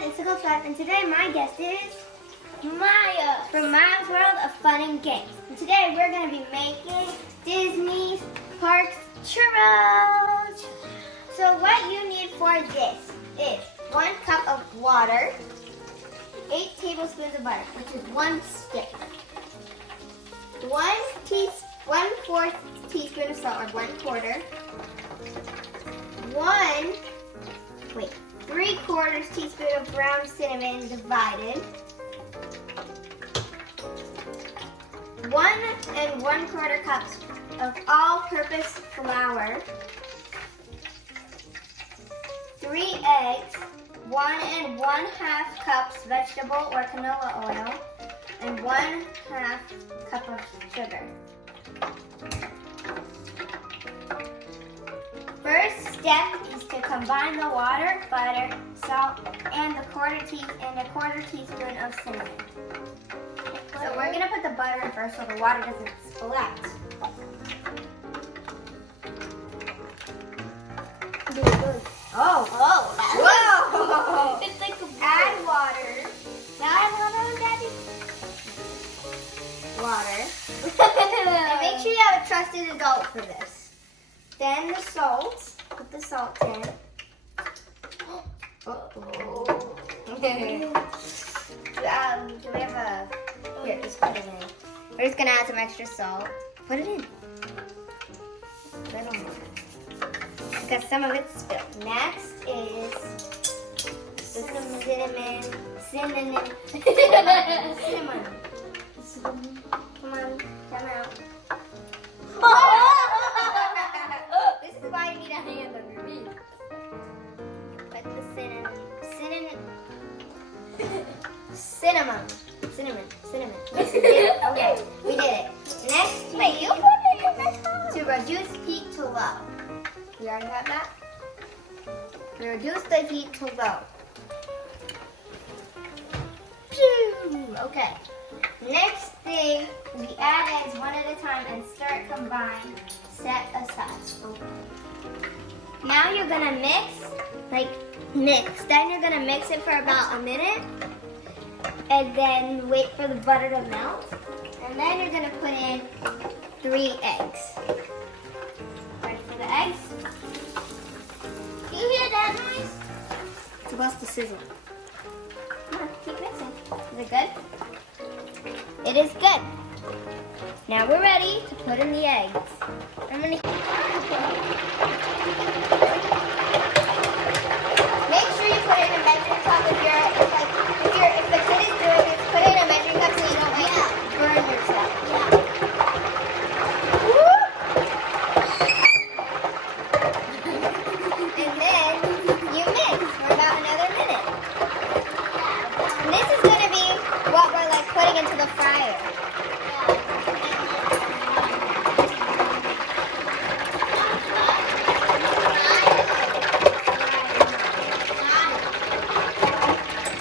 guys, it's ColbSTAR, and today my guest is Myles from Myles World of Fun and Games. And today we're going to be making Disney Parks churros. So what you need for this is 1 cup of water, 8 tablespoons of butter, which is 1 stick, 1/4 teaspoon of salt, or 1/4, 3/4 teaspoon of ground cinnamon divided, 1 1/4 cups of all-purpose flour, 3 eggs, 1 1/2 cups vegetable or canola oil, and 1/2 cup of sugar. First step is to combine the water, butter, salt, and a quarter teaspoon of cinnamon. So we're gonna put the butter in first so the water doesn't splat. Oh! Whoa! It's like Add water. Now add water, Daddy. Water. And make sure you have a trusted adult for this. Then the salt. Put the salt in. Uh-oh. Do we have a... Here, just put it in. We're just gonna add some extra salt. Put it in. Little more. Because some of it's spilled. Next is the cinnamon. Come on, come out. This is why you need a hand on your feet. Put the cinnamon. Yes, we did it. Okay, we did it. Next, Wait, you put it in this one? to reduce heat to low. We already have that. We reduce the heat to low. Okay. Next thing, we add eggs one at a time and stir, combine, set aside. Now you're gonna mix. Then you're gonna mix it for about a minute, and then wait for the butter to melt. And then you're gonna put in 3 eggs. Ready for the eggs? You hear that noise? It's supposed to sizzle. Come on, keep mixing. Is it good? It is good. Now we're ready to put in the eggs. I'm gonna make sure you put it in a measuring cup if the kid is doing it. Put it in a measuring cup so you don't burn yourself. And then you mix for about another minute. And this is going to be what we're putting into the fryer.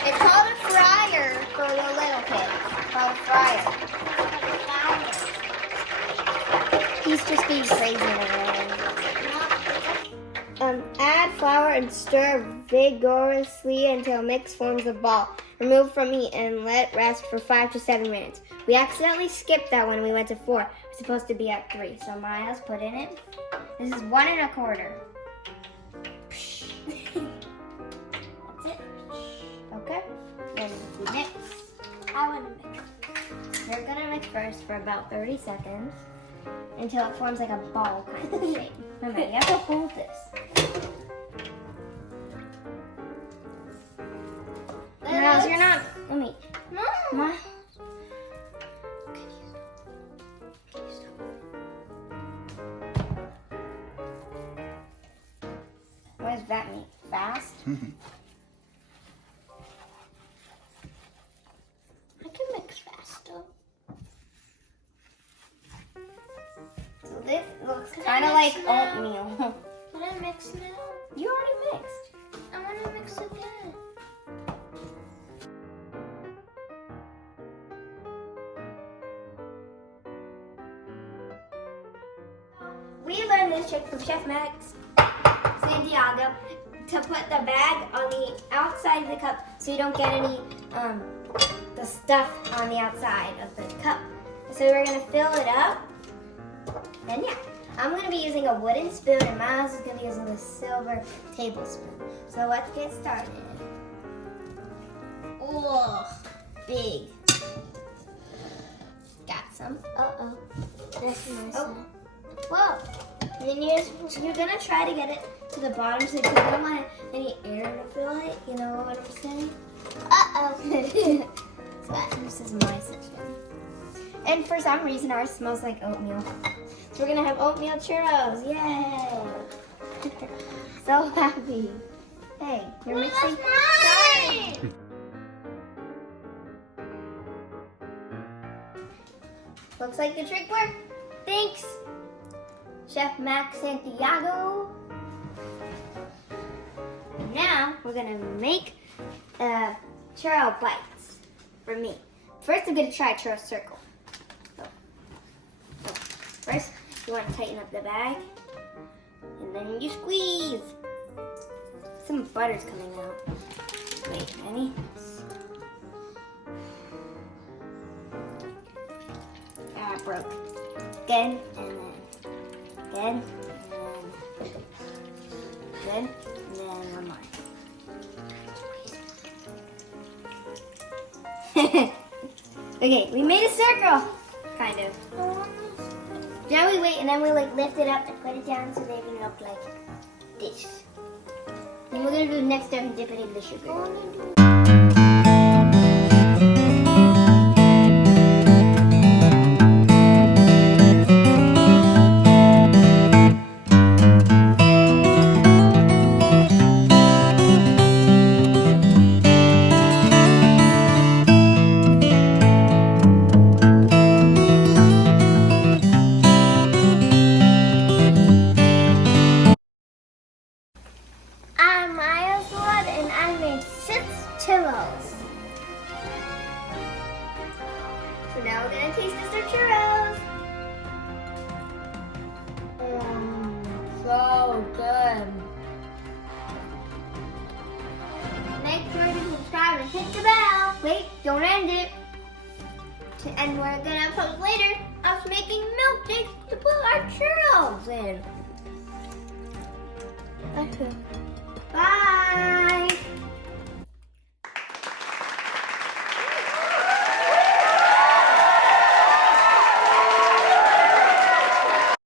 It's called a fryer for the little kids. It's called a fryer. He's just being crazy in add flour and stir vigorously until mix forms a ball. Remove from heat and let rest for 5 to 7 minutes. We accidentally skipped that when we went to 4. We're supposed to be at 3. So Myles, put in it. This is 1 1/4. That's it. Okay. Then mix. I want to mix. We're gonna mix first for about 30 seconds until it forms like a ball kind of shape. Remember, you have to hold this. Myles, you're not. Let me. No. Myles. What does that mean? Fast? I can mix faster. So this looks Can I kind of mix like now? oatmeal. Can I mix now? You already mixed. I want to mix again. We learned this trick from Chef Max Santiago. to put the bag on the outside of the cup so you don't get any the stuff on the outside of the cup. So we're gonna fill it up. And yeah, I'm gonna be using a wooden spoon and Myles is gonna be using a silver tablespoon. So let's get started. Oh, big. Got some. Uh-oh. That's nice. Oh. Whoa. And then you're gonna try to get it to the bottom so you don't want any air to fill it. You know what I'm saying? Uh-oh. So this is my section. And for some reason ours smells like oatmeal. So we're gonna have oatmeal churros. Yay! So happy. Hey, you're mixing. Sorry. Looks like the trick worked. Thanks, Chef Max Santiago. And now we're gonna make churro bites for me. First, I'm gonna try a churro circle. So, first, you want to tighten up the bag, and then you squeeze. Some butter's coming out. Wait, ready? Ah, broke. Again, and then again, and then one more. Okay, we made a circle, kind of. Now we wait, and then we like lift it up and put it down so they can look like this. And we're gonna do the next step and dip it in the sugar. I'm Myles and I made 6 churros. So now we're gonna taste our churros. So good. Make sure to subscribe and hit the bell. Wait, don't end it. And we're gonna post later us making milkshakes to put our churros in. Okay.